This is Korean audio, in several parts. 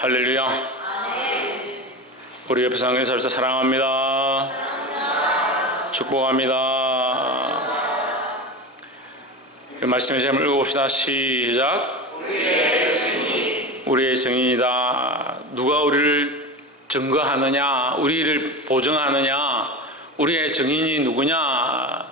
할렐루야. 우리 옆에 상경에 살자 사랑합니다. 축복합니다. 말씀의 제목을 읽어봅시다. 시작. 우리의 증인이다. 누가 우리를 증거하느냐, 우리를 보증하느냐, 우리의 증인이 누구냐,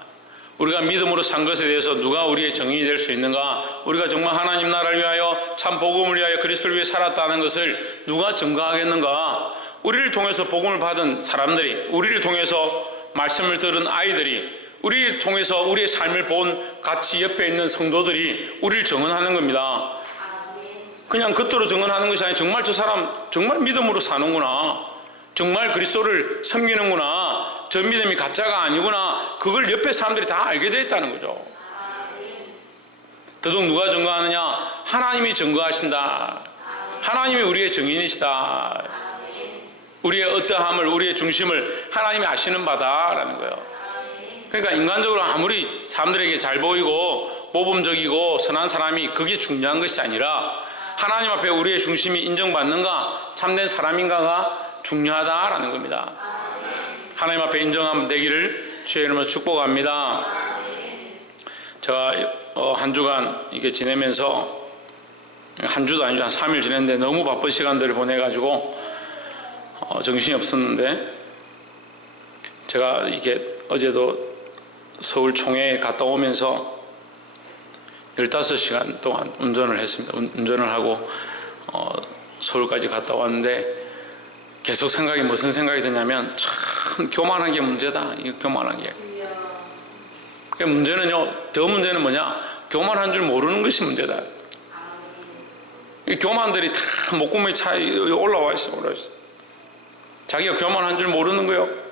우리가 믿음으로 산 것에 대해서 누가 우리의 증인이 될 수 있는가, 우리가 정말 하나님 나라를 위하여 참 복음을 위하여 그리스도를 위해 살았다는 것을 누가 증거하겠는가. 우리를 통해서 복음을 받은 사람들이, 우리를 통해서 말씀을 들은 아이들이, 우리를 통해서 우리의 삶을 본 같이 옆에 있는 성도들이 우리를 증언하는 겁니다. 그냥 겉으로 증언하는 것이 아니라 정말 저 사람 정말 믿음으로 사는구나, 정말 그리스도를 섬기는구나, 저 믿음이 가짜가 아니구나, 그걸 옆에 사람들이 다 알게 되어 있다는 거죠. 더더욱 누가 증거하느냐? 하나님이 증거하신다. 하나님이 우리의 증인이시다. 우리의 어떠함을, 우리의 중심을 하나님이 아시는 바다라는 거예요. 그러니까 인간적으로 아무리 사람들에게 잘 보이고 모범적이고 선한 사람이 그게 중요한 것이 아니라 하나님 앞에 우리의 중심이 인정받는가, 참된 사람인가가 중요하다라는 겁니다. 하나님 앞에 인정함 되기를 주의 이름으로 축복합니다. 제가 한 주간 이렇게 지내면서, 한 주도 아니고 한 3일 지냈는데 너무 바쁜 시간들을 보내가지고 정신이 없었는데, 제가 이게 어제도 서울 총회에 갔다 오면서 15시간 동안 운전을 했습니다. 운전을 하고 서울까지 갔다 왔는데 계속 생각이, 무슨 생각이 드냐면, 참 교만한 게 문제다. 이거 교만한 게. 문제는요, 더 문제는 뭐냐? 교만한 줄 모르는 것이 문제다. 이 교만들이 다 목구멍에 차 올라와 있어. 자기가 교만한 줄 모르는 거예요.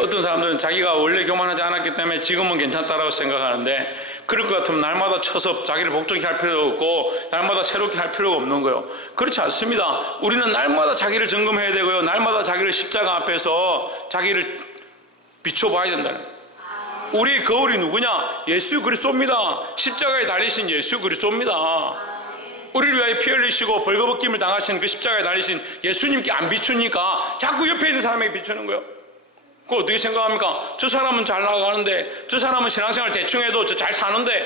어떤 사람들은 자기가 원래 교만하지 않았기 때문에 지금은 괜찮다라고 생각하는데, 그럴 것 같으면 날마다 쳐서 자기를 복종케 할 필요가 없고 날마다 새롭게 할 필요가 없는 거예요. 그렇지 않습니다. 우리는 날마다 자기를 점검해야 되고요, 날마다 자기를 십자가 앞에서 자기를 비춰봐야 된다는 거예요. 우리의 거울이 누구냐? 예수 그리스도입니다. 십자가에 달리신 예수 그리스도입니다. 우리를 위하여 피 흘리시고 벌거벗김을 당하신 그 십자가에 달리신 예수님께 안 비추니까 자꾸 옆에 있는 사람에게 비추는 거예요. 그거 어떻게 생각합니까? 저 사람은 잘 나가는데, 저 사람은 신앙생활 대충 해도 저 잘 사는데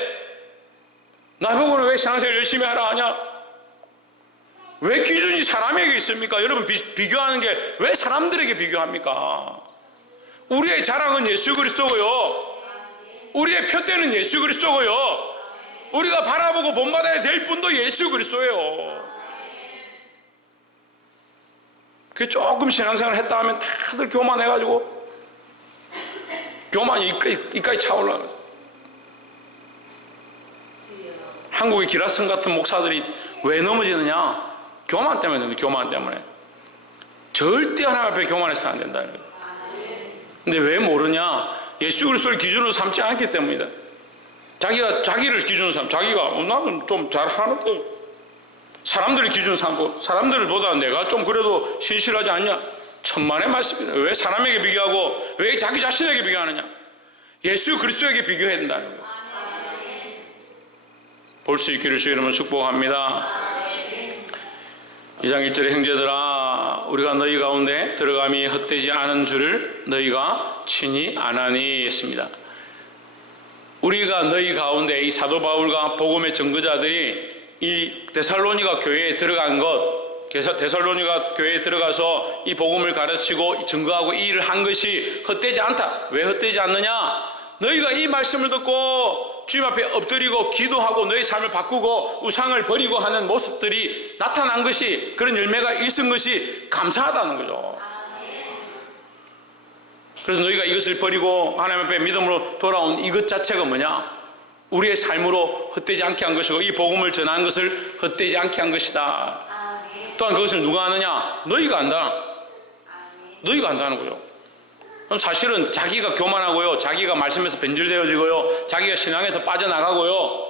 나보고는 왜 신앙생활 열심히 하라 하냐? 왜 기준이 사람에게 있습니까? 여러분, 비교하는 게 왜 사람들에게 비교합니까? 우리의 자랑은 예수 그리스도고요, 우리의 표대는 예수 그리스도고요, 우리가 바라보고 본받아야 될 분도 예수 그리스도예요. 그 조금 신앙생활 했다 하면 다들 교만해가지고 교만이 이까지 차올라. 한국의 기라성 같은 목사들이 왜 넘어지느냐? 교만 때문에 넘어져요. 교만 때문에. 절대 하나님 앞에 교만해서는 안 된다는 거예요. 근데 왜 모르냐? 예수 그리스도를 기준으로 삼지 않기 때문이다. 자기를 기준으로 삼, 자기가 나는 좀 잘하는데 사람들을 기준 삼고, 사람들보다 내가 좀 그래도 신실하지 않냐? 천만의 말씀입니다. 왜 사람에게 비교하고 왜 자기 자신에게 비교하느냐? 예수 그리스도에게 비교해야 된다는 거예요. 볼 수 있기를 주의 이름으로 축복합니다. 2장 1절에 형제들아, 우리가 너희 가운데 들어감이 헛되지 않은 줄을 너희가 친히 아나니 했습니다. 우리가 너희 가운데, 이 사도 바울과 복음의 증거자들이 이 데살로니가 교회에 들어간 것, 데살로니가 교회에 들어가서 이 복음을 가르치고 증거하고 이 일을 한 것이 헛되지 않다. 왜 헛되지 않느냐? 너희가 이 말씀을 듣고 주님 앞에 엎드리고 기도하고 너희 삶을 바꾸고 우상을 버리고 하는 모습들이 나타난 것이, 그런 열매가 있은 것이 감사하다는 거죠. 그래서 너희가 이것을 버리고 하나님 앞에 믿음으로 돌아온 이것 자체가 뭐냐? 우리의 삶으로 헛되지 않게 한 것이고, 이 복음을 전한 것을 헛되지 않게 한 것이다. 또한 그것을 누가 하느냐? 너희가 한다. 너희가 한다는 거죠. 그럼 사실은 자기가 교만하고요, 자기가 말씀에서 변질되어지고요, 자기가 신앙에서 빠져나가고요,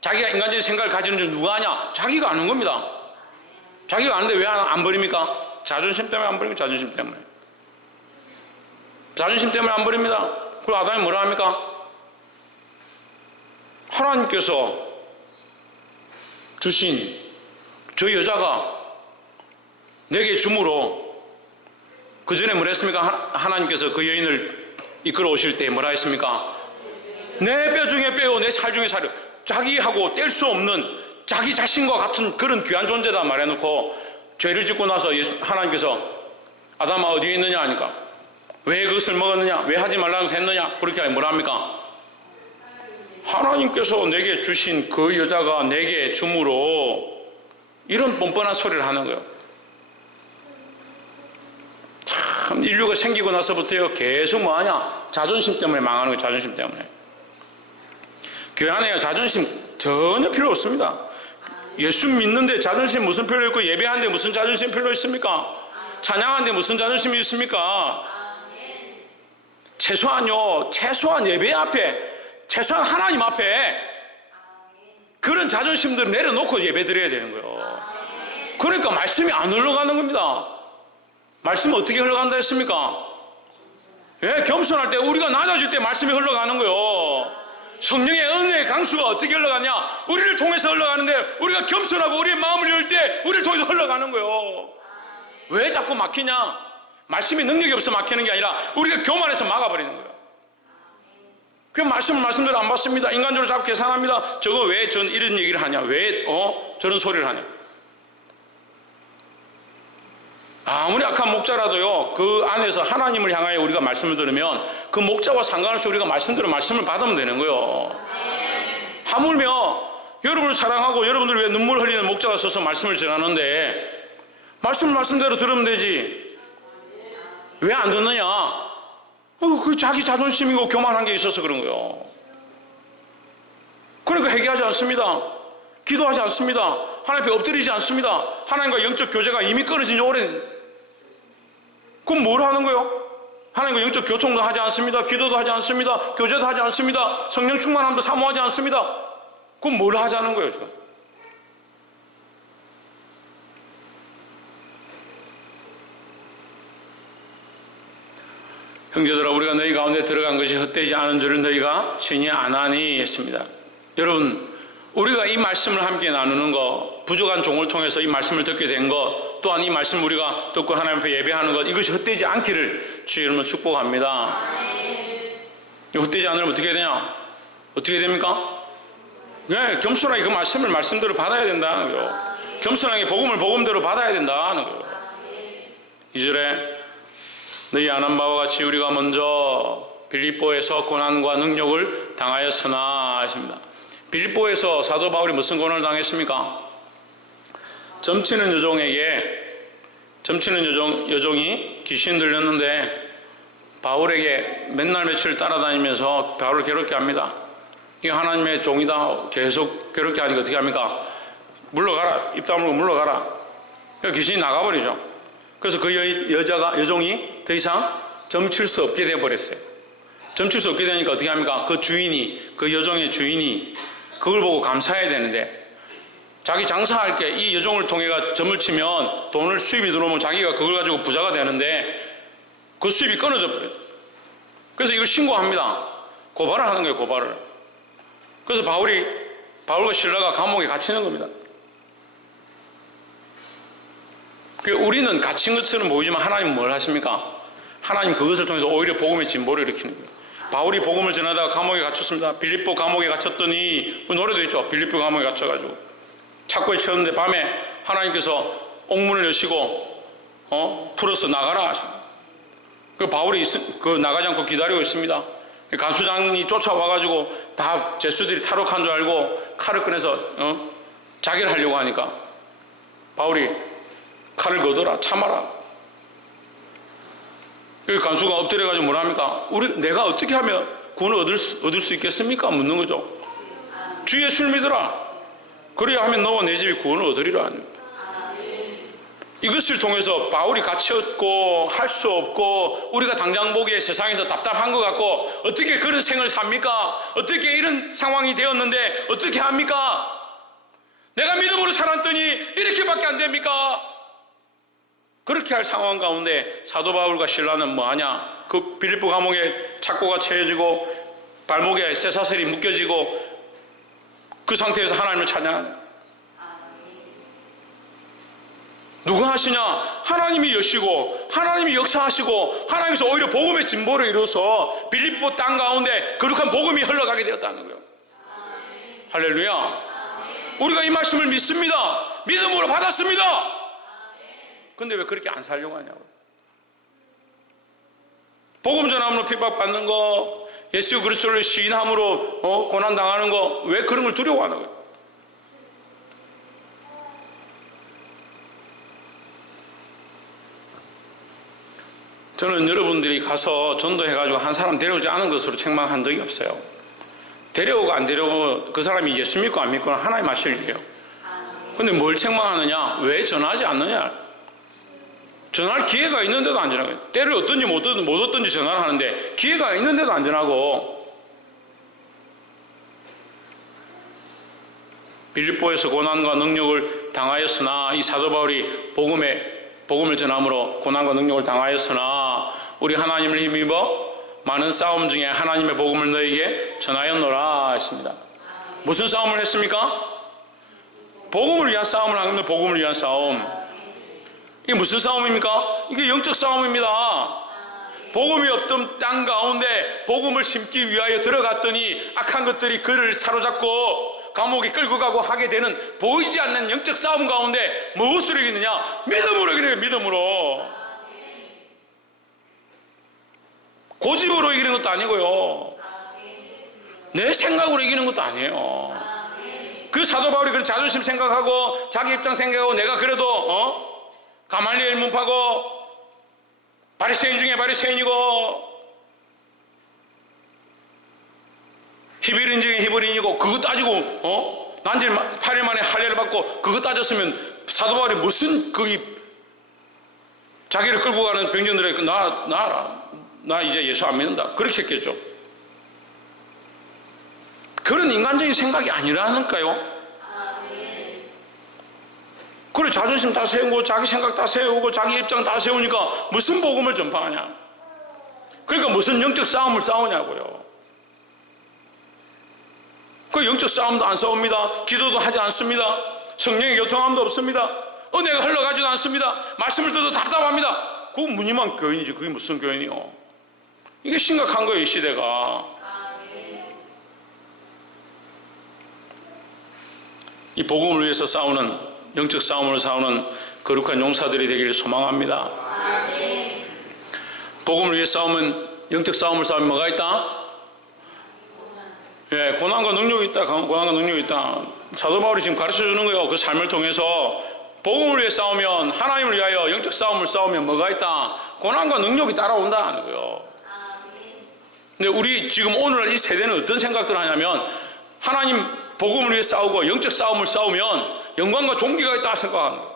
자기가 인간적인 생각을 가지는 줄 누가 하냐? 자기가 아는 겁니다. 자기가 아는데 왜 안 버립니까? 자존심 때문에 안 버립니다. 자존심 때문에. 자존심 때문에 안 버립니다. 그럼 아담이 뭐라 합니까? 하나님께서 주신 저 여자가 내게 주므로, 그 전에 뭐라 했습니까? 하나님께서 그 여인을 이끌어 오실 때 뭐라 했습니까? 내 뼈 중에 뼈요 내 살 중에 살이요. 자기하고 뗄 수 없는 자기 자신과 같은 그런 귀한 존재다 말해놓고 죄를 짓고 나서 하나님께서 아담아 어디에 있느냐 하니까 왜 그것을 먹었느냐, 왜 하지 말라고 했느냐, 그렇게 하면 뭐라 합니까? 하나님께서 내게 주신 그 여자가 내게 주므로, 이런 뻔뻔한 소리를 하는 거예요. 참 인류가 생기고 나서부터요 계속 뭐하냐, 자존심 때문에 망하는 거예요. 자존심 때문에. 교회 안에 자존심 전혀 필요 없습니다. 예수 믿는데 자존심 무슨 필요 있고, 예배하는데 무슨 자존심 필요 있습니까? 찬양하는데 무슨 자존심이 있습니까? 최소한 예배 앞에, 최소한 하나님 앞에 그런 자존심들을 내려놓고 예배 드려야 되는 거예요. 그러니까 말씀이 안 흘러가는 겁니다. 말씀이 어떻게 흘러간다 했습니까? 예, 겸손할 때, 우리가 낮아질 때 말씀이 흘러가는 거예요. 성령의 은혜의 강수가 어떻게 흘러가냐? 우리를 통해서 흘러가는데, 우리가 겸손하고 우리의 마음을 열 때 우리를 통해서 흘러가는 거예요. 왜 자꾸 막히냐? 말씀이 능력이 없어 막히는 게 아니라 우리가 교만해서 막아버리는 거예요. 그냥 말씀대로 안 받습니다. 인간적으로 자꾸 계산합니다. 저거 왜 전 이런 얘기를 하냐? 왜 저런 소리를 하냐? 아무리 악한 목자라도요, 그 안에서 하나님을 향하여 우리가 말씀을 들으면 그 목자와 상관없이 우리가 말씀대로 말씀을 받으면 되는 거예요. 하물며 여러분을 사랑하고 여러분들 위해 눈물 흘리는 목자가 서서 말씀을 전하는데 말씀대로 들으면 되지. 왜 안 듣느냐? 그 자기 자존심이고 교만한 게 있어서 그런 거예요. 그러니까 회개하지 않습니다. 기도하지 않습니다. 하나님 앞에 엎드리지 않습니다. 하나님과 영적 교제가 이미 끊어진 지 오랜. 그럼 뭘 하는 거예요? 하나님과 영적 교통도 하지 않습니다. 기도도 하지 않습니다. 교제도 하지 않습니다. 성령 충만함도 사모하지 않습니다. 그럼 뭘 하자는 거예요, 지금? 형제들아, 우리가 너희 가운데 들어간 것이 헛되지 않은 줄을 너희가 친히 아나니 했습니다. 여러분, 우리가 이 말씀을 함께 나누는 것, 부족한 종을 통해서 이 말씀을 듣게 된 것, 또한 이 말씀 우리가 듣고 하나님 앞에 예배하는 것, 이것이 헛되지 않기를 주의 이름으로 축복합니다. 헛되지 않으면 어떻게 되냐? 어떻게 됩니까? 네, 겸손하게 그 말씀을 말씀대로 받아야 된다는 거예요. 겸손하게 복음을 복음대로 받아야 된다는 거예요. 2절에 너희 아는 바와 같이 우리가 먼저 빌립보에서 고난과 능력을 당하였으나 하십니다. 빌립보에서 사도 바울이 무슨 고난을 당했습니까? 점치는 여종이 귀신 들렸는데 바울에게 맨날 며칠 따라다니면서 바울을 괴롭게 합니다. 이게 하나님의 종이다. 계속 괴롭게 하니까 어떻게 합니까? 물러가라. 입 다물고 물러가라. 그러니까 귀신이 나가버리죠. 그래서 그 여종이 더 이상 점칠 수 없게 되어버렸어요. 점칠 수 없게 되니까 어떻게 합니까? 그 주인이, 그 여종의 주인이 그걸 보고 감사해야 되는데, 자기 장사할 게 이 여종을 통해 점을 치면 돈을 수입이 들어오면 자기가 그걸 가지고 부자가 되는데 그 수입이 끊어져 버려요. 그래서 이걸 신고합니다. 고발을 하는 거예요, 고발을. 그래서 바울과 실라가 감옥에 갇히는 겁니다. 우리는 갇힌 것처럼 보이지만 하나님은 뭘 하십니까? 하나님 그것을 통해서 오히려 복음의 진보를 일으키는 거예요. 바울이 복음을 전하다가 감옥에 갇혔습니다. 빌립보 감옥에 갇혔더니, 그 노래도 있죠. 빌립보 감옥에 갇혀가지고 착고에 치웠는데 밤에 하나님께서 옥문을 여시고 풀어서 나가라 하십니다. 그 바울이 나가지 않고 기다리고 있습니다. 간수장이 쫓아와가지고 다 죄수들이 탈옥한 줄 알고 칼을 꺼내서 자결 하려고 하니까 바울이 칼을 거둬라, 참아라. 그 간수가 엎드려가지고 뭐라 합니까? 내가 어떻게 하면 구원을 얻을 수 있겠습니까? 묻는 거죠. 주 예수를 믿어라. 그래야 하면 너와 내 집이 구원을 얻으리라. 이것을 통해서 바울이 갇혔고 할 수 없고 우리가 당장 보기에 세상에서 답답한 것 같고 어떻게 그런 생을 삽니까? 어떻게 이런 상황이 되었는데 어떻게 합니까? 내가 믿음으로 살았더니 이렇게밖에 안 됩니까? 그렇게 할 상황 가운데 사도 바울과 실라는 뭐하냐? 그 빌립보 감옥에 착고가 채워지고 발목에 쇠사슬이 묶여지고 그 상태에서 하나님을 찬양하는, 누가 하시냐? 하나님이 여시고 하나님이 역사하시고 하나님께서 오히려 복음의 진보를 이루어서 빌립보 땅 가운데 거룩한 복음이 흘러가게 되었다는 거예요. 할렐루야. 우리가 이 말씀을 믿습니다. 믿음으로 받았습니다. 근데 왜 그렇게 안 살려고 하냐고. 복음 전함으로 핍박받는 거, 예수 그리스도를 시인함으로 고난당하는 거, 왜 그런 걸 두려워하는 거예요? 저는 여러분들이 가서 전도해가지고 한 사람 데려오지 않은 것으로 책망한 적이 없어요. 데려오고 안 데려오고 그 사람이 예수 믿고 안 믿고는 하나님 아실 일이에요. 근데 뭘 책망하느냐? 왜 전화하지 않느냐? 전화할 기회가 있는데도 안 전하고, 때를 얻든지 못 얻든지 전화를 하는데 기회가 있는데도 안 전하고, 빌립보에서 고난과 능력을 당하였으나, 이 사도 바울이 복음을 전함으로 고난과 능력을 당하였으나 우리 하나님을 힘입어 많은 싸움 중에 하나님의 복음을 너에게 전하였노라 했습니다. 무슨 싸움을 했습니까? 복음을 위한 싸움을 하는 거예요. 복음을 위한 싸움. 이게 무슨 싸움입니까? 이게 영적 싸움입니다. 복음이 없던 땅 가운데 복음을 심기 위하여 들어갔더니 악한 것들이 그를 사로잡고 감옥에 끌고 가고 하게 되는 보이지 않는 영적 싸움 가운데 무엇으로 이기느냐? 믿음으로 이기는 거예요. 믿음으로. 고집으로 이기는 것도 아니고요, 내 생각으로 이기는 것도 아니에요. 그 사도 바울이 그런 자존심 생각하고 자기 입장 생각하고 내가 그래도 가말리엘 문파고 바리새인 중에 바리새인이고 히브리인 중에 히브리인이고 그거 따지고 난질 8일 만에 할례를 받고 그거 따졌으면 사도 바울이 무슨 자기를 끌고 가는 병정들에게 나 이제 예수 안 믿는다 그렇게 했겠죠. 그런 인간적인 생각이 아니라니까요. 그래 자존심 다 세우고 자기 생각 다 세우고 자기 입장 다 세우니까 무슨 복음을 전파하냐? 그러니까 무슨 영적 싸움을 싸우냐고요. 그 영적 싸움도 안 싸웁니다. 기도도 하지 않습니다. 성령의 교통함도 없습니다. 은혜가 흘러가지도 않습니다. 말씀을 들어도 답답합니다. 그거 무늬만 교인이지 그게 무슨 교인이요? 이게 심각한 거예요, 이 시대가. 이 복음을 위해서 싸우는, 영적 싸움으로 싸우는 거룩한 용사들이 되기를 소망합니다. 복음을 위해 싸우면, 영적 싸움을 싸우면 뭐가 있다? 예, 고난과 능력이 있다. 고난과 능력이 있다. 사도 바울이 지금 가르쳐 주는 거예요. 그 삶을 통해서 복음을 위해 싸우면, 하나님을 위하여 영적 싸움을 싸우면 뭐가 있다? 고난과 능력이 따라온다는 거예요. 근데 우리 지금 오늘날 이 세대는 어떤 생각들을 하냐면, 하나님 복음을 위해 싸우고 영적 싸움을 싸우면 영광과 존귀가 있다 생각하는 거예요.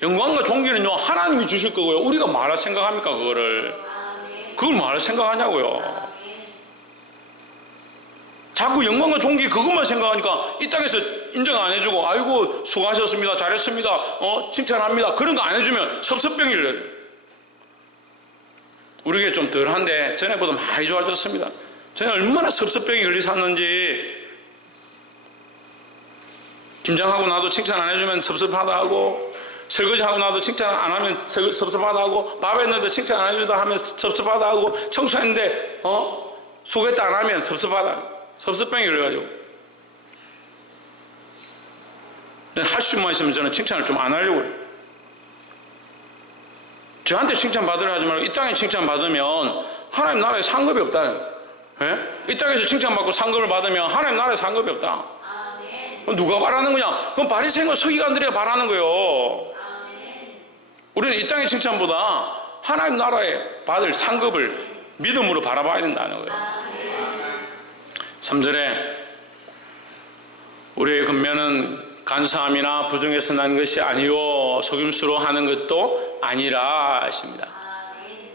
영광과 존귀는요 하나님이 주실 거고요, 우리가 말할 생각합니까? 그걸 말할 생각하냐고요. 자꾸 영광과 존귀 그것만 생각하니까 이 땅에서 인정 안 해주고 아이고 수고하셨습니다, 잘했습니다, 칭찬합니다, 그런 거 안 해주면 섭섭병이래요. 우리에게 좀 덜한데 전에보다 많이 좋아졌습니다. 전에 얼마나 섭섭병이 걸리셨는지, 김장하고 나도 칭찬 안 해주면 섭섭하다 하고, 설거지하고 나도 칭찬 안 하면 섭섭하다 하고, 밥 했는데 칭찬 안 해주다 하면 섭섭하다 하고, 청소했는데 수고했다 안 하면 섭섭병이 걸려가지고 할 수만 있으면 저는 칭찬을 좀 안 하려고 해요. 저한테 칭찬 받으려 하지 말고 이 땅에 칭찬 받으면 하나님 나라에 상급이 없다. 예? 이 땅에서 칭찬받고 상급을 받으면 하나님 나라에 상급이 없다. 누가 바라는 거냐? 그럼 바리새인과 서기관들이 바라는 거예요. 우리는 이 땅의 칭찬보다 하나님 나라에 받을 상급을 믿음으로 바라봐야 된다는 거예요. 3절에 우리의 근면은 간사함이나 부정에서 난 것이 아니요 속임수로 하는 것도 아니라 하십니다.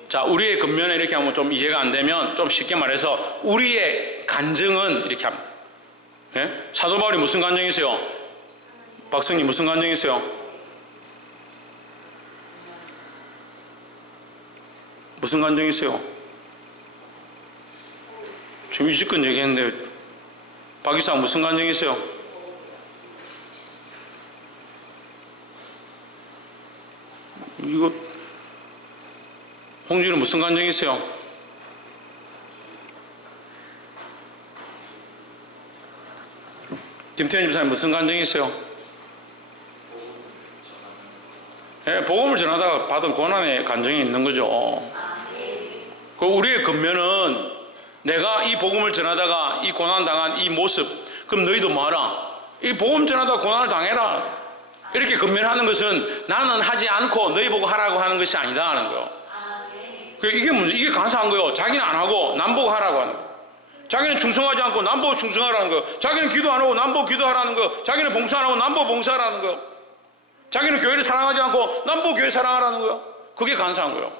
자, 우리의 근면에 이렇게 하면 좀 이해가 안 되면 좀 쉽게 말해서 우리의 간증은 이렇게 합니다. 예? 사도 바울이 무슨 간증이세요? 박성님 무슨 간증이세요? 무슨 간증이세요? 지금 이직권 얘기했는데 박 이사 무슨 간증이세요? 이거 홍준이는 무슨 감정이 있어요? 김태현 집사님 무슨 감정이 있어요? 예, 복음을 전하다가 받은 고난의 감정이 있는 거죠. 그 우리의 근면은 내가 이 복음을 전하다가 이 고난 당한 이 모습, 그럼 너희도 뭐하라? 이 복음 전하다가 고난을 당해라. 이렇게 근면하는 것은 나는 하지 않고 너희 보고 하라고 하는 것이 아니다 하는 거예요. 이게 간사한 거예요. 자기는 안 하고 남 보고 하라고 하는 거예요. 자기는 충성하지 않고 남 보고 충성하라는 거예요. 자기는 기도 안 하고 남 보고 기도하라는 거예요. 자기는 봉사 안 하고 남 보고 봉사하라는 거예요. 자기는 교회를 사랑하지 않고 남 보고 교회 사랑하라는 거예요. 그게 간사한 거예요.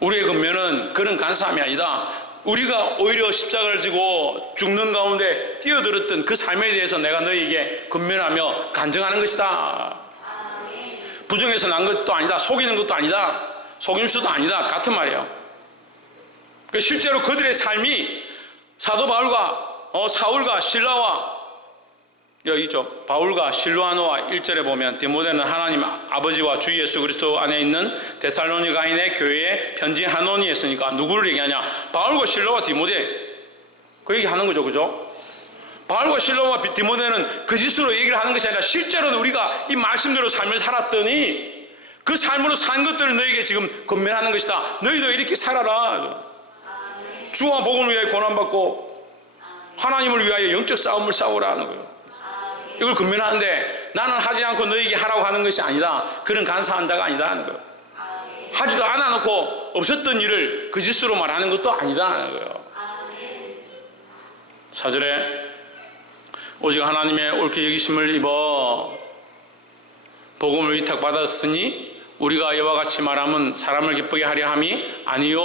우리의 근면은 그런 간사함이 아니다. 우리가 오히려 십자가를 지고 죽는 가운데 뛰어들었던 그 삶에 대해서 내가 너희에게 근면하며 간증하는 것이다. 부정해서 난 것도 아니다. 속이는 것도 아니다. 속임수도 아니다. 같은 말이에요. 실제로 그들의 삶이 사도 바울과 사울과 실라와 여기 있죠. 바울과 실로아노와 1절에 보면 디모데는 하나님 아버지와 주 예수 그리스도 안에 있는 데살로니가인의 교회에 편지한 원이 했으니까 누구를 얘기하냐? 바울과 실로와 디모데 그 얘기하는 거죠. 그죠? 바울과 실로와 디모데는 거짓으로 얘기를 하는 것이 아니라 실제로는 우리가 이 말씀대로 삶을 살았더니 그 삶으로 산 것들을 너에게 지금 건면하는 것이다. 너희도 이렇게 살아라. 주와 복음을 위하여 고난받고 하나님을 위하여 영적 싸움을 싸우라는 거예요. 이걸 근면하는데 나는 하지 않고 너에게 하라고 하는 것이 아니다. 그런 간사한 자가 아니다 하는 거예요. 하지도 않아 놓고 없었던 일을 거짓으로 말하는 것도 아니다 하는 거예요. 4절에 오직 하나님의 옳게 여기심을 입어 복음을 위탁받았으니 우리가 이와 같이 말함은 사람을 기쁘게 하려 함이 아니요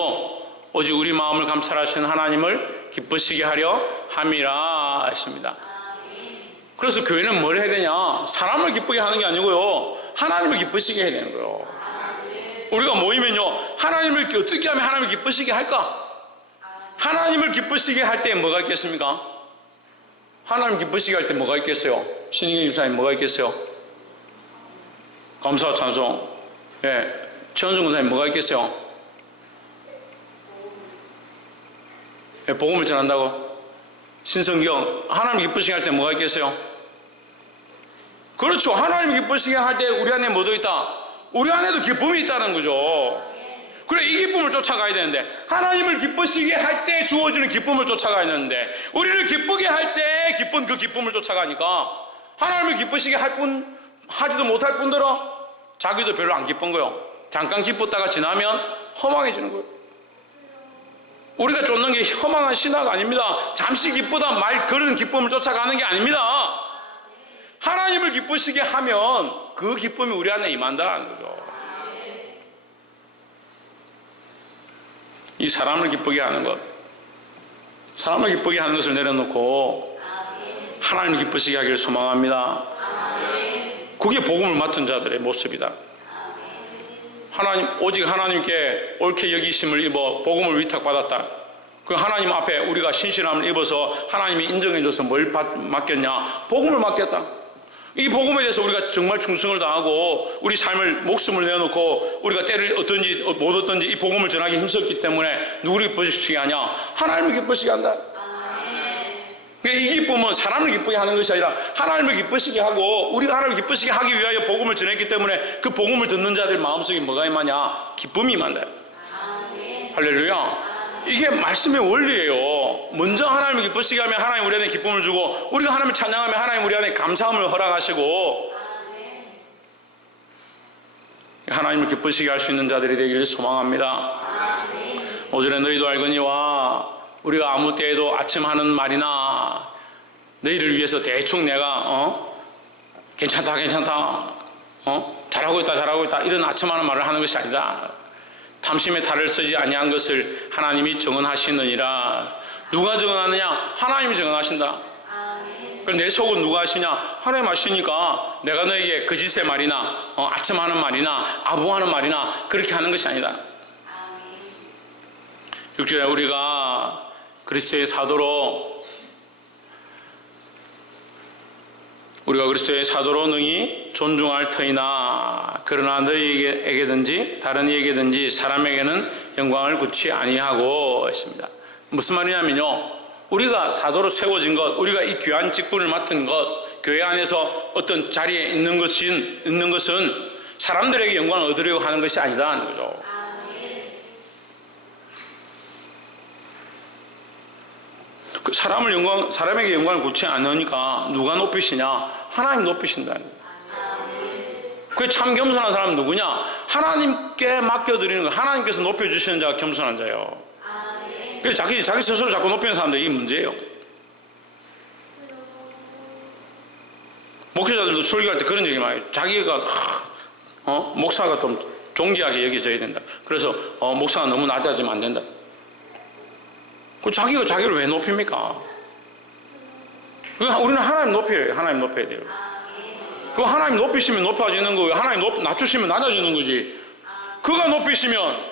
오직 우리 마음을 감찰하시는 하나님을 기쁘시게 하려 함이라 하십니다. 그래서 교회는 뭘 해야 되냐? 사람을 기쁘게 하는 게 아니고요 하나님을 기쁘시게 해야 되는 거예요. 우리가 모이면요 하나님을 어떻게 하면 하나님을 기쁘시게 할까? 하나님을 기쁘시게 할 때 뭐가 있겠습니까? 하나님 기쁘시게 할 때 뭐가 있겠어요? 신인경 집사님 뭐가 있겠어요? 감사 찬송. 예, 최원중 권사님 뭐가 있겠어요? 예, 복음을 전한다고? 신성경 하나님 기쁘시게 할 때 뭐가 있겠어요? 그렇죠. 하나님 기쁘시게 할 때 우리 안에 뭐도 있다? 우리 안에도 기쁨이 있다는 거죠. 그래, 이 기쁨을 쫓아가야 되는데 하나님을 기쁘시게 할 때 주어지는 기쁨을 쫓아가야 되는데 우리를 기쁘게 할 때 기쁜 그 기쁨을 쫓아가니까 하나님을 기쁘시게 하지도 못할 뿐더러 자기도 별로 안 기쁜 거예요. 잠깐 기뻤다가 지나면 허망해지는 거예요. 우리가 쫓는 게 허망한 신화가 아닙니다. 잠시 기쁘다 말 그런 기쁨을 쫓아가는 게 아닙니다. 하나님을 기쁘시게 하면 그 기쁨이 우리 안에 임한다는 거죠. 이 사람을 기쁘게 하는 것, 사람을 기쁘게 하는 것을 내려놓고 하나님을 기쁘시게 하기를 소망합니다. 그게 복음을 맡은 자들의 모습이다. 하나님, 오직 하나님께 옳게 여기심을 입어 복음을 위탁받았다. 그 하나님 앞에 우리가 신실함을 입어서 하나님이 인정해줘서 뭘 맡겼냐? 복음을 맡겼다. 이 복음에 대해서 우리가 정말 충성을 다하고 우리 삶을 목숨을 내어놓고 우리가 때를 얻든지 못 얻든지 이 복음을 전하기 힘썼기 때문에 누구를 기쁘시게 하냐? 하나님을 기쁘시게 한다. 그러니까 이 기쁨은 사람을 기쁘게 하는 것이 아니라 하나님을 기쁘시게 하고 우리가 하나님을 기쁘시게 하기 위하여 복음을 전했기 때문에 그 복음을 듣는 자들 마음속에 뭐가 임하냐? 기쁨이 임한다. 할렐루야. 이게 말씀의 원리예요. 먼저 하나님을 기쁘시게 하면 하나님 우리 안에 기쁨을 주고 우리가 하나님을 찬양하면 하나님 우리 안에 감사함을 허락하시고 하나님을 기쁘시게 할 수 있는 자들이 되기를 소망합니다. 5절에 너희도 알거니와 우리가 아무 때에도 아침 하는 말이나 너희를 위해서 대충 내가 괜찮다 잘하고 있다 이런 아침하는 말을 하는 것이 아니다. 탐심의 탈을 쓰지 아니한 것을 하나님이 정언하시느니라. 누가 정언하느냐? 하나님이 정언하신다. 그럼 내 속은 누가 하시냐? 하나님 하시니까 내가 너에게 거짓의 말이나 아첨하는 말이나 아부하는 말이나 그렇게 하는 것이 아니다. 6절에 우리가 그리스도의 사도로 우리가 그리스도의 사도로 능히 존중할 터이나 그러나 너희에게든지 다른 이에게든지 사람에게는 영광을 굳이 아니하고 했습니다. 무슨 말이냐면요, 우리가 사도로 세워진 것, 우리가 이 귀한 직분을 맡은 것, 교회 안에서 어떤 자리에 있는 것은 사람들에게 영광을 얻으려고 하는 것이 아니다 하는 거죠. 그 사람에게 영광을 굳이 안 하니까 누가 높이시냐? 하나님 높이신다는 거예요. 그게 참 겸손한 사람은 누구냐? 하나님께 맡겨드리는 거, 하나님께서 높여주시는 자가 겸손한 자예요. 그래서 자기 스스로 자꾸 높이는 사람들이 이게 문제예요. 목회자들도 설교할 때 그런 얘기 많이 해요. 자기가 목사가 좀 존귀하게 여겨져야 된다. 그래서 목사가 너무 낮아지면 안 된다. 자기가 자기를 왜 높입니까? 우리는 하나님 높여야 돼요. 그 하나님 높이시면 높아지는 거예요. 하나님 낮추시면 낮아지는 거지. 그가 높이시면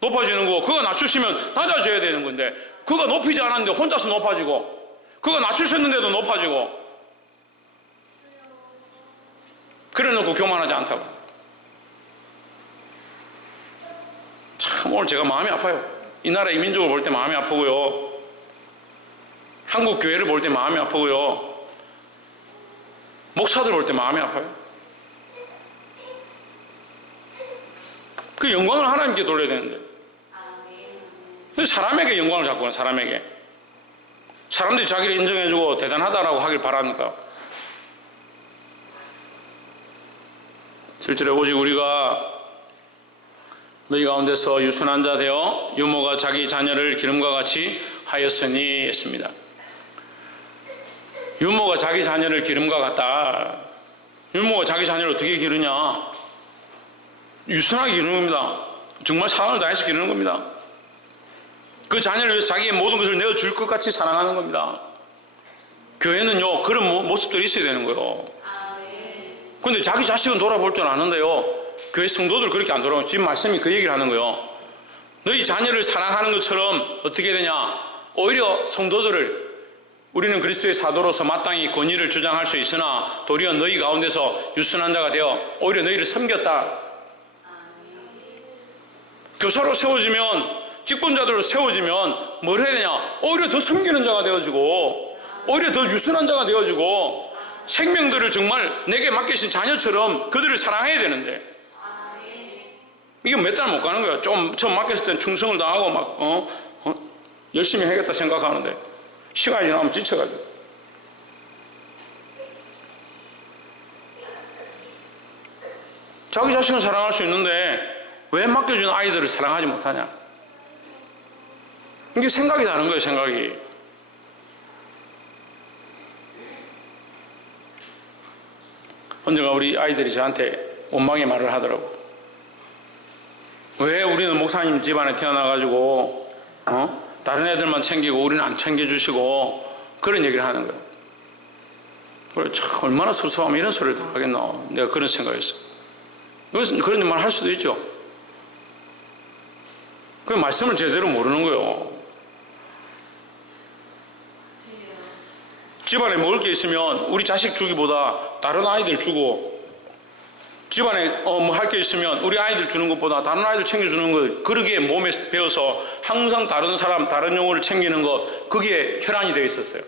높아지는 거고, 그가 낮추시면 낮아져야 되는 건데, 그가 높이지 않았는데 혼자서 높아지고, 그가 낮추셨는데도 높아지고, 그래 놓고 교만하지 않다고. 참 오늘 제가 마음이 아파요. 이 나라 이민족을 볼 때 마음이 아프고요, 한국 교회를 볼 때 마음이 아프고요, 목사들 볼 때 마음이 아파요. 그 영광을 하나님께 돌려야 되는데, 근데 사람에게 영광을 자꾸 하는, 사람들이 자기를 인정해주고 대단하다라고 하길 바라니까. 실제로 오직 우리가 너희 가운데서 유순한 자 되어 유모가 자기 자녀를 기름과 같이 하였으니 했습니다. 유모가 자기 자녀를 기름과 같다. 유모가 자기 자녀를 어떻게 기르냐? 유순하게 기르는 겁니다. 정말 사랑을 다해서 기르는 겁니다. 그 자녀를 위해서 자기의 모든 것을 내어줄 것 같이 사랑하는 겁니다. 교회는요, 그런 모습들이 있어야 되는 거예요. 근데 자기 자식은 돌아볼 줄 아는데요, 교회 성도들 그렇게 안 돌아오고, 지금 말씀이 그 얘기를 하는 거예요. 너희 자녀를 사랑하는 것처럼 어떻게 되냐? 오히려 성도들을, 우리는 그리스도의 사도로서 마땅히 권위를 주장할 수 있으나 도리어 너희 가운데서 유순한 자가 되어 오히려 너희를 섬겼다. 교사로 세워지면, 직분자들로 세워지면 뭘 해야 되냐? 오히려 더 섬기는 자가 되어지고, 오히려 더 유순한 자가 되어지고, 생명들을 정말 내게 맡기신 자녀처럼 그들을 사랑해야 되는데, 이게 몇 달 못 가는 거야. 처음 맡겼을 때는 충성을 당하고 막 열심히 해야겠다 생각하는데 시간이 지나면 지쳐가지고. 자기 자신을 사랑할 수 있는데 왜 맡겨준 아이들을 사랑하지 못하냐? 이게 생각이 다른 거예요. 생각이. 언젠가 우리 아이들이 저한테 원망의 말을 하더라고. 왜 우리는 목사님 집안에 태어나가지고 다른 애들만 챙기고 우리는 안 챙겨주시고, 그런 얘기를 하는 거예요. 그래, 참 얼마나 섭섭하면 이런 소리를 다 하겠노. 내가 그런 생각했어. 그런 말 할 수도 있죠. 그 말씀을 제대로 모르는 거예요. 집안에 먹을 게 있으면 우리 자식 주기보다 다른 아이들 주고, 집안에 뭐 할 게 있으면 우리 아이들 주는 것보다 다른 아이들 챙겨주는 것, 그러기에 몸에 배워서 항상 다른 사람, 다른 영혼을 챙기는 것, 그게 혈안이 되어 있었어요.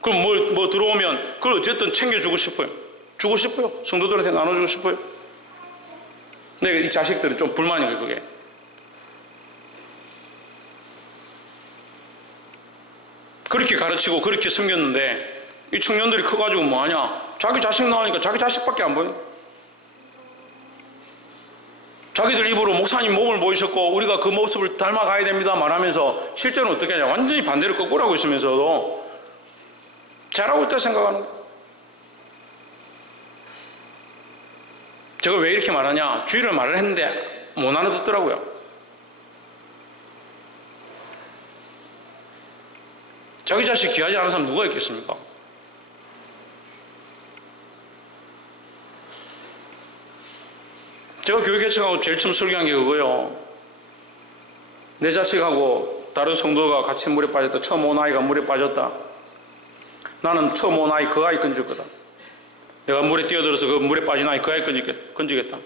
그럼 뭐 들어오면 그걸 어쨌든 챙겨주고 싶어요. 주고 싶어요. 성도들한테 나눠주고 싶어요. 근데 이 자식들은 좀 불만이에요, 그게. 그렇게 가르치고 그렇게 섬겼는데 이 청년들이 커가지고 뭐하냐? 자기 자식 나오니까 자기 자식밖에 안 보여. 자기들 입으로 목사님 몸을 보이셨고 우리가 그 모습을 닮아가야 됩니다 말하면서 실제로는 어떻게 하냐? 완전히 반대로 거꾸로 하고 있으면서도 잘하고 있다 생각하는 거예요. 제가 왜 이렇게 말하냐? 주의를 말을 했는데 못 알아듣더라고요. 자기 자식 귀하지 않은 사람 누가 있겠습니까? 제가 교회 개척하고 제일 처음 설교한 게 그거예요. 내 자식하고 다른 성도가 같이 물에 빠졌다. 처음 온 아이가 물에 빠졌다. 나는 처음 온 아이 그 아이 건질 거다. 내가 물에 뛰어들어서 그 물에 빠진 아이 그 아이 건지겠다.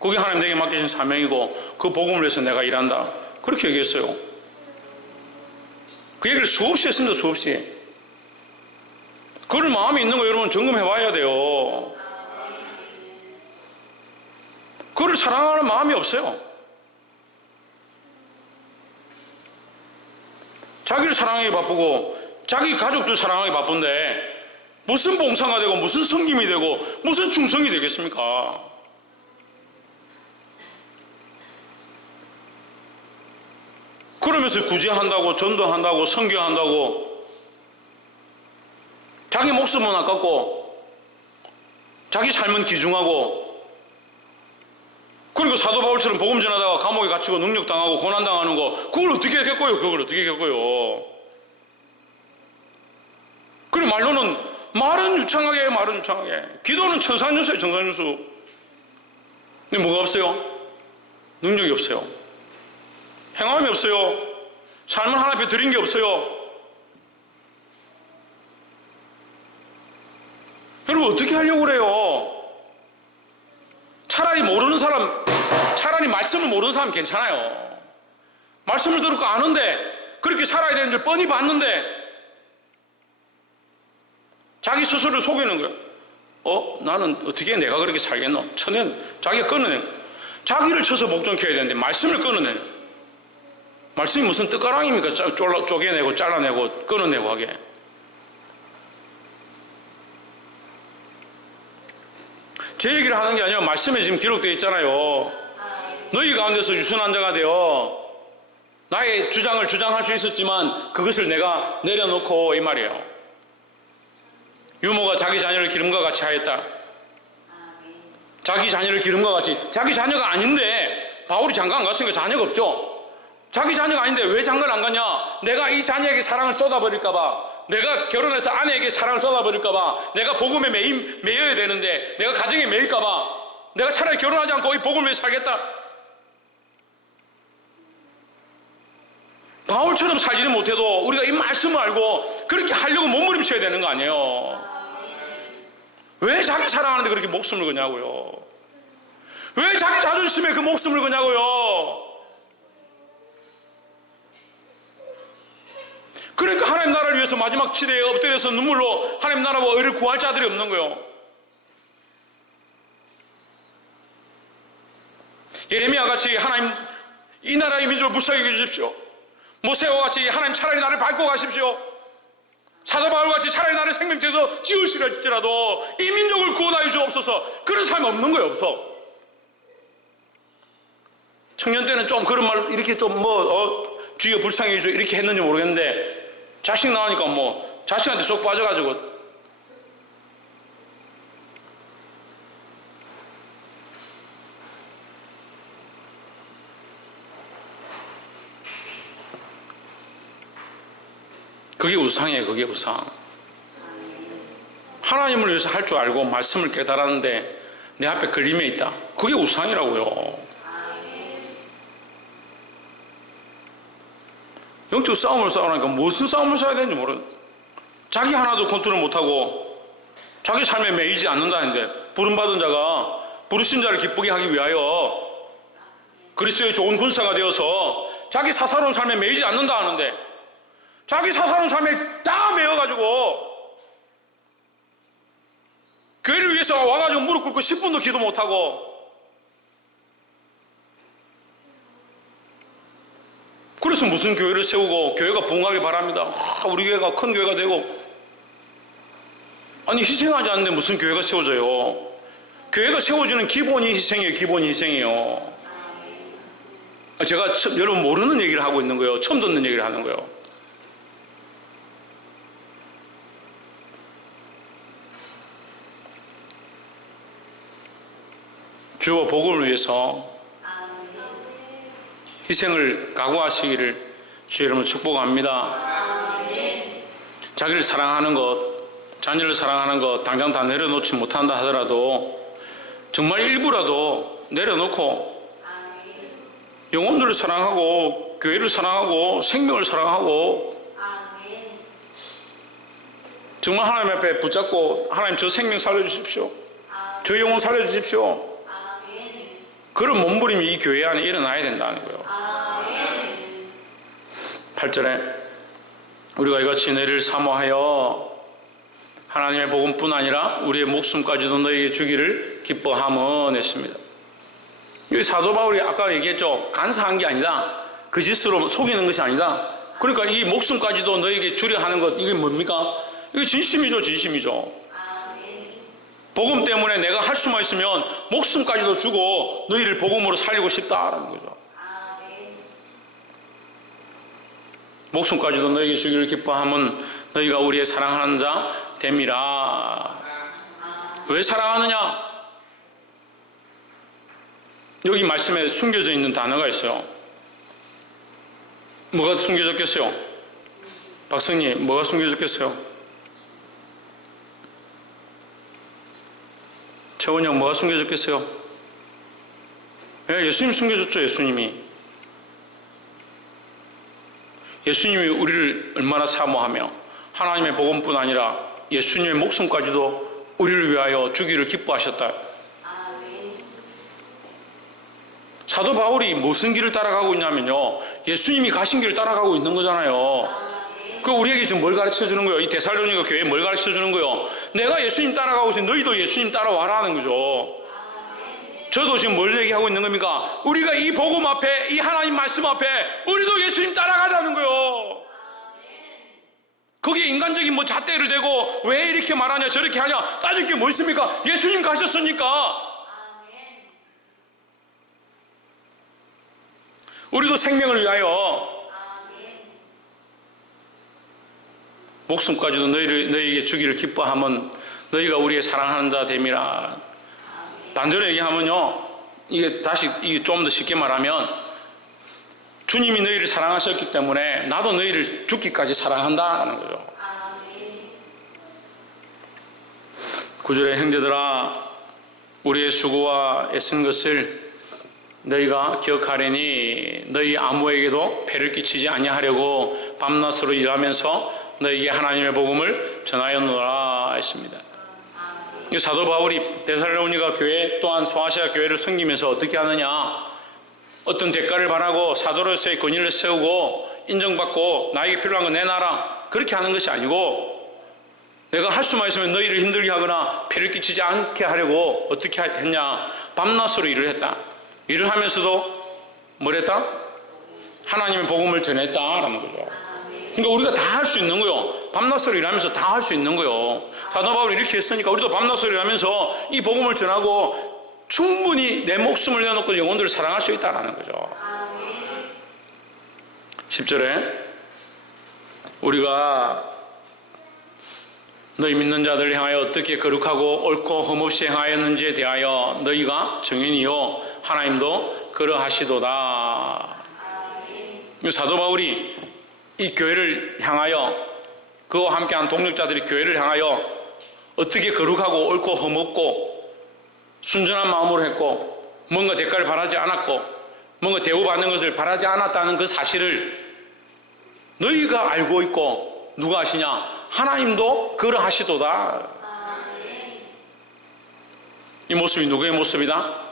그게 하나님 내게 맡기신 사명이고 그 복음을 위해서 내가 일한다. 그렇게 얘기했어요. 그 얘기를 수없이 했습니다. 수없이. 그럴 마음이 있는 거 여러분 점검해 봐야 돼요. 그를 사랑하는 마음이 없어요. 자기를 사랑하기 바쁘고 자기 가족들 사랑하기 바쁜데 무슨 봉사가 되고 무슨 섬김이 되고 무슨 충성이 되겠습니까? 그러면서 구제한다고 전도한다고 선교한다고 자기 목숨은 아깝고 자기 삶은 귀중하고 그리고 사도 바울처럼 복음 전하다가 감옥에 갇히고 능력당하고 고난당하는 거 그걸 어떻게 겪어요? 그걸 어떻게 겪어요? 그리고 말로는 말은 유창하게 해요. 말은 유창하게. 기도는 천상뉴스예요. 천상뉴스. 근데 뭐가 없어요? 능력이 없어요. 행함이 없어요. 삶을 하나님 앞에 드린 게 없어요. 여러분 어떻게 하려고 그래요? 차라리 모르는 사람, 차라리 말씀을 모르는 사람 괜찮아요. 말씀을 듣고 아는데 그렇게 살아야 되는 줄 뻔히 봤는데 자기 스스로를 속이는 거예요. 나는 어떻게 내가 그렇게 살겠노? 천연 자기가 끊어내. 자기를 쳐서 목전켜야 되는데 말씀을 끊어내. 말씀이 무슨 뜻가랑입니까? 쪼개내고 잘라내고 끊어내고 하게. 제 얘기를 하는 게 아니라 말씀에 지금 기록되어 있잖아요. 너희 가운데서 유순한 자가 되어 나의 주장을 주장할 수 있었지만 그것을 내가 내려놓고 이 말이에요. 유모가 자기 자녀를 기름과 같이 하였다. 자기 자녀를 기름과 같이. 자기 자녀가 아닌데 바울이 장가 안 갔으니까 자녀가 없죠. 자기 자녀가 아닌데 왜 장가를 안 가냐? 내가 이 자녀에게 사랑을 쏟아버릴까봐, 내가 결혼해서 아내에게 사랑을 쏟아버릴까봐, 내가 복음에 매여야 되는데 내가 가정에 매일까봐 내가 차라리 결혼하지 않고 이 복음을 위해 살겠다. 바울처럼 살지는 못해도 우리가 이 말씀을 알고 그렇게 하려고 몸부림쳐야 되는 거 아니에요. 왜 자기 사랑하는데 그렇게 목숨을 거냐고요. 왜 자기 자존심에 그 목숨을 거냐고요. 그러니까 하나님 나라를 위해서 마지막 시대에 엎드려서 눈물로 하나님 나라와 의를 구할 자들이 없는 거예요. 예레미야 같이 하나님 이 나라의 민족을 불쌍히 여겨주십시오. 모세와 같이 하나님 차라리 나를 밟고 가십시오. 사도 바울 같이 차라리 나를 생명책에서 지우시랄지라도 이 민족을 구원하여 주옵소서. 그런 사람이 없는 거예요. 없어. 청년 때는 좀 그런 말 이렇게 좀 주여 불쌍히 해주세요 이렇게 했는지 모르겠는데 자식 나오니까 자식한테 쏙 빠져가지고 그게 우상이에요. 그게 우상. 하나님을 위해서 할 줄 알고 말씀을 깨달았는데 내 앞에 걸림에 있다. 그게 우상이라고요. 영적 싸움을 싸우니까 무슨 싸움을 싸워야 되는지 모르겠어요. 자기 하나도 컨트롤 못하고 자기 삶에 매이지 않는다는데 부름받은 자가 부르신 자를 기쁘게 하기 위하여 그리스도의 좋은 군사가 되어서 자기 사사로운 삶에 매이지 않는다 하는데 자기 사사로운 삶에 다 매여가지고 교회를 위해서 와가지고 무릎 꿇고 10분도 기도 못하고 그래서 무슨 교회를 세우고 교회가 부흥하길 바랍니다. 우리 교회가 큰 교회가 되고 아니 희생하지 않는데 무슨 교회가 세워져요. 교회가 세워지는 기본이 희생이에요. 기본이 희생이에요. 제가 여러분 모르는 얘기를 하고 있는 거예요. 처음 듣는 얘기를 하는 거예요. 주와 복음을 위해서 희생을 각오하시기를 주 여러분 축복합니다. 자기를 사랑하는 것, 자녀를 사랑하는 것 당장 다 내려놓지 못한다 하더라도 정말 일부라도 내려놓고 영혼들을 사랑하고 교회를 사랑하고 생명을 사랑하고 정말 하나님 앞에 붙잡고 하나님 저 생명 살려주십시오. 저 영혼 살려주십시오. 그런 몸부림이 이 교회 안에 일어나야 된다는 거예요. 8절에 우리가 이같이 너희를 사모하여 하나님의 복음뿐 아니라 우리의 목숨까지도 너희에게 주기를 기뻐함은 했습니다. 여기 사도 바울이 아까 얘기했죠. 간사한 게 아니다. 그 짓으로 속이는 것이 아니다. 그러니까 이 목숨까지도 너희에게 주려 하는 것, 이게 뭡니까? 이게 진심이죠, 진심이죠. 복음 때문에 내가 할 수만 있으면 목숨까지도 주고 너희를 복음으로 살리고 싶다라는 거죠. 목숨까지도 너희에게 주기를 기뻐함은 너희가 우리의 사랑하는 자 됨이라. 왜 사랑하느냐? 여기 말씀에 숨겨져 있는 단어가 있어요. 뭐가 숨겨졌겠어요? 박성님, 뭐가 숨겨졌겠어요? 최원영, 뭐가 숨겨졌겠어요? 예수님 숨겨졌죠. 예수님이 우리를 얼마나 사모하며 하나님의 복음뿐 아니라 예수님의 목숨까지도 우리를 위하여 주기를 기뻐하셨다. 사도 바울이 무슨 길을 따라가고 있냐면요, 예수님이 가신 길을 따라가고 있는 거잖아요. 그 우리에게 지금 뭘 가르쳐 주는 거예요? 이 데살로니가 교회에 뭘 가르쳐 주는 거예요? 내가 예수님 따라가고 있으니 너희도 예수님 따라와라는 거죠. 저도 지금 뭘 얘기하고 있는 겁니까? 우리가 이 복음 앞에, 이 하나님 말씀 앞에 우리도 예수님 따라가자는 거예요. 거기에 인간적인 뭐 잣대를 대고 왜 이렇게 말하냐 저렇게 하냐 따질 게 뭐 있습니까? 예수님 가셨으니까. 우리도 생명을 위하여 목숨까지도 너희에게 주기를 기뻐함은 너희가 우리의 사랑하는 자 됨이라. 반대로 얘기하면요, 이게 좀 더 쉽게 말하면 주님이 너희를 사랑하셨기 때문에 나도 너희를 죽기까지 사랑한다라는 거죠. 9절에 형제들아 우리의 수고와 애쓴 것을 너희가 기억하려니 너희 아무에게도 폐를 끼치지 아니하려고 밤낮으로 일하면서 너희에게 하나님의 복음을 전하였노라 했습니다. 사도 바울이 데살로니가 교회 또한 소아시아 교회를 섬기면서 어떻게 하느냐, 어떤 대가를 바라고 사도로서의 권위를 세우고 인정받고 나에게 필요한 거 내놔라 그렇게 하는 것이 아니고, 내가 할 수만 있으면 너희를 힘들게 하거나 폐를 끼치지 않게 하려고 어떻게 했냐, 밤낮으로 일을 했다. 일을 하면서도 뭘 했다? 하나님의 복음을 전했다라는 거죠. 그러니까 우리가 다 할 수 있는 거요. 밤낮으로 일하면서 다 할 수 있는 거요. 사도 바울이 이렇게 했으니까 우리도 밤낮으로 일하면서 이 복음을 전하고 충분히 내 목숨을 내놓고 영혼들을 사랑할 수 있다는 거죠. 10절에 우리가 너희 믿는 자들을 향하여 어떻게 거룩하고 옳고 흠없이 행하였는지에 대하여 너희가 증인이요 하나님도 그러하시도다. 사도 바울이 이 교회를 향하여, 그와 함께한 동력자들이 교회를 향하여 어떻게 거룩하고 옳고 흠없고 순전한 마음으로 했고 뭔가 대가를 바라지 않았고 뭔가 대우받는 것을 바라지 않았다는 그 사실을 너희가 알고 있고 누가 아시냐? 하나님도 그러하시도다. 이 모습이 누구의 모습이다?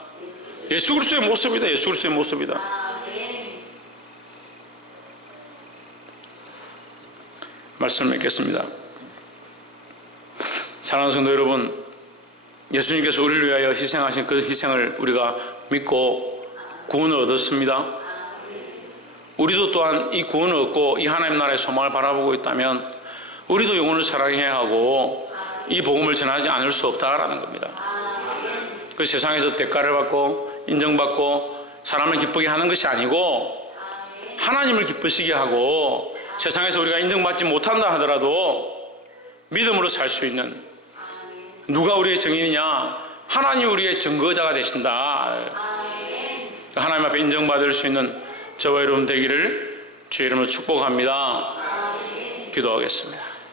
예수 그리스도의 모습이다. 예수 그리스도의 모습이다. 말씀을 맺겠습니다. 사랑하는 성도 여러분, 예수님께서 우리를 위하여 희생하신 그 희생을 우리가 믿고 구원을 얻었습니다. 우리도 또한 이 구원을 얻고 이 하나님 나라의 소망을 바라보고 있다면 우리도 영혼을 사랑해야 하고 이 복음을 전하지 않을 수 없다라는 겁니다. 그 세상에서 대가를 받고 인정받고 사람을 기쁘게 하는 것이 아니고 하나님을 기쁘시게 하고 세상에서 우리가 인정받지 못한다 하더라도 믿음으로 살 수 있는, 누가 우리의 증인이냐? 하나님 우리의 증거자가 되신다. 하나님 앞에 인정받을 수 있는 저와 여러분 되기를 주의 이름으로 축복합니다. 기도하겠습니다.